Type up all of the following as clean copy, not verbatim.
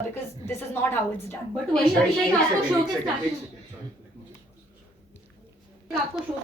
because this is not how it's done. But वही अभिषेक आपको show के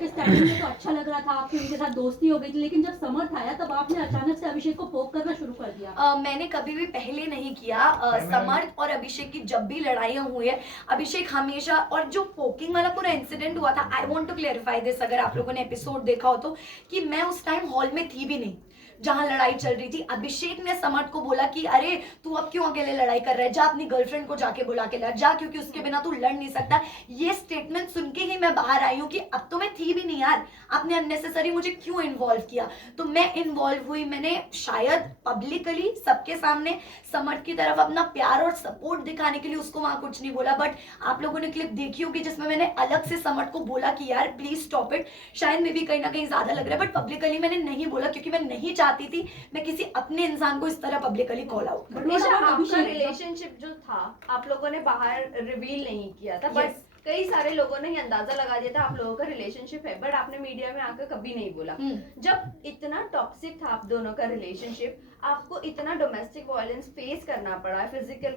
स्टार्टिंग में तो अच्छा लग रहा था, आपकी उनके साथ दोस्ती हो गई थी, लेकिन जब समर्थ आया तब आपने अचानक से अभिषेक को पोक करना शुरू कर दिया। मैंने कभी भी पहले नहीं किया। समर्थ और अभिषेक की जब भी लड़ाइयाँ हुई है, अभिषेक हमेशा, और जो पोकिंग वाला पूरा इंसिडेंट हुआ था, I want to clarify this, अगर आप लोगों ने एपिसोड देखा हो तो, कि मैं उस टाइम हॉल में थी भी नहीं जहां लड़ाई चल रही थी। अभिषेक ने समर्थ को बोला कि अरे तू अब क्यों अकेले लड़ाई कर रहा है, जा अपनी गर्लफ्रेंड को जाके बुला के ला, जा, क्योंकि उसके बिना तू लड़ नहीं सकता। ये स्टेटमेंट सुन के ही मैं बाहर आई हूँ कि अब तो मैं थी भी नहीं यार, आपने अननेसेसरी मुझे क्यों इन्वॉल्व किया। तो मैं इन्वॉल्व हुई, मैंने शायद पब्लिकली सबके सामने समर्थ की तरफ अपना प्यार और सपोर्ट दिखाने के लिए उसको वहां कुछ नहीं बोला। बट आप लोगों ने क्लिप देखी होगी जिसमें मैंने अलग से समर्थ को बोला कि यार प्लीज स्टॉप इट। शायद मे भी कहीं ना कहीं ज्यादा लग रहा है, बट पब्लिकली मैंने नहीं बोला क्योंकि मैं नहीं चाहती थी मैं किसी अपने इंसान को इस तरह पब्लिकली कॉल आउट करूं। आपका रिलेशनशिप जो था आप लोगों ने बाहर रिवील नहीं किया था, बट कई सारे लोगों ने ये अंदाजा लगा दिया था आप लोगों का रिलेशनशिप है, बट आपने मीडिया में आकर कभी नहीं बोला। जब इतना टॉक्सिक था आप दोनों का रिलेशनशिप, आपको इतना डोमेस्टिक वायलेंस फेस करना पड़ा, फिजिकल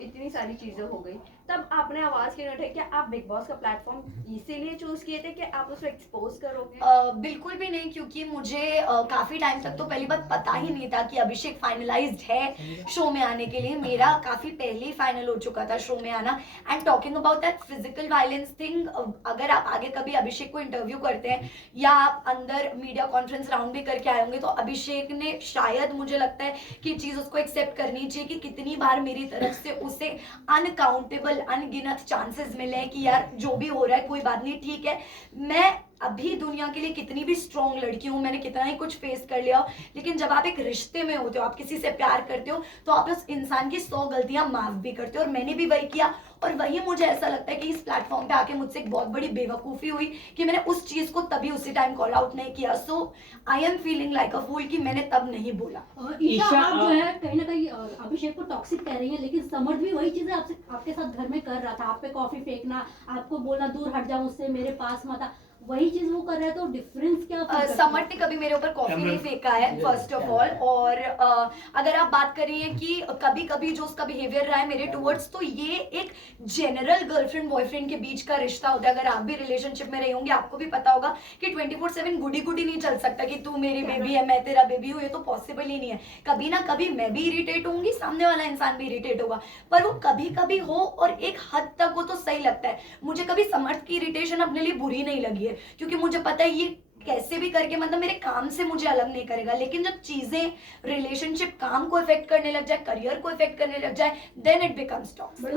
इतनी सारी चीजें हो गई, तब आपने आवाज क्यों नहीं उठाई? क्या आप बिग बॉस का प्लेटफॉर्म इसीलिए चूज किए थे कि आप उसको एक्सपोज करोगे? बिल्कुल भी नहीं, क्योंकि मुझे काफी टाइम तक तो पहली बात पता ही नहीं था कि अभिषेक फाइनलाइज्ड है शो में आने के लिए। मेरा काफी पहले ही फाइनल हो चुका था शो में आना। And talking about that physical violence thing, अगर आप आगे कभी अभिषेक को इंटरव्यू करते हैं या आप अंदर मीडिया कॉन्फ्रेंस राउंड भी करके आए होंगे, तो अभिषेक ने शायद, मुझे लगता है कि चीज उसको एक्सेप्ट करनी चाहिए कि कितनी बार मेरी तरफ से उसे अनकाउंटेबल अनगिनत चांसेस मिले हैं कि यार जो भी हो रहा है कोई बात नहीं, ठीक है, मैं अभी दुनिया के लिए कितनी भी स्ट्रॉन्ग लड़की हूँ, मैंने कितना ही कुछ फेस कर लिया हो, लेकिन जब आप एक रिश्ते में होते हो, आप किसी से प्यार करते हो, तो आप उस इंसान की 100 गलतियां माफ भी करते हो। और मैंने भी वही किया, और वही मुझे ऐसा लगता है कि इस प्लेटफॉर्म पे आके मुझसे एक बहुत बड़ी बेवकूफी हुई कि मैंने उस चीज को तभी उसी टाइम कॉल आउट नहीं किया। So I am feeling like a fool कि मैंने तब नहीं बोला। ईशा, आप जो है कहीं ना कहीं अभिषेक को टॉक्सिक कह रही है, लेकिन समर्थ भी वही चीजें आपके साथ घर में कर रहा था, आप पे कॉफी फेंकना, आपको बोलना दूर हट जाओ उससे, मेरे पास मत आ, वही चीज वो कर रहा है, तो डिफरेंस क्या? समर्थ ने कभी मेरे ऊपर कॉफी नहीं फेंका है फर्स्ट ऑफ ऑल। और अगर आप बात कर रही हैं कि कभी कभी जो उसका बिहेवियर रहा है मेरे टुवर्ड्स, तो ये एक जनरल गर्लफ्रेंड बॉयफ्रेंड के बीच का रिश्ता होता है। अगर आप भी रिलेशनशिप में रहे होंगे आपको भी पता होगा कि 24/7 गुडी गुडी नहीं चल सकता कि तू मेरी बेबी है मैं तेरा बेबी हूँ, ये तो पॉसिबल ही नहीं है। कभी ना कभी मैं भी इरिटेट होंगी, सामने वाला इंसान भी इरिटेट होगा, पर वो कभी कभी हो और एक हद तक वो तो सही लगता है। मुझे कभी समर्थ की इरिटेशन अपने लिए बुरी नहीं लगी है, क्योंकि मुझे पता है ये कैसे भी करके मतलब मेरे काम से मुझे अलग नहीं करेगा। लेकिन जब चीजें रिलेशनशिप काम को इफेक्ट करने लग जाए, करियर को इफेक्ट करने लग जाए, देन इट बिकम्स टॉक्सिक।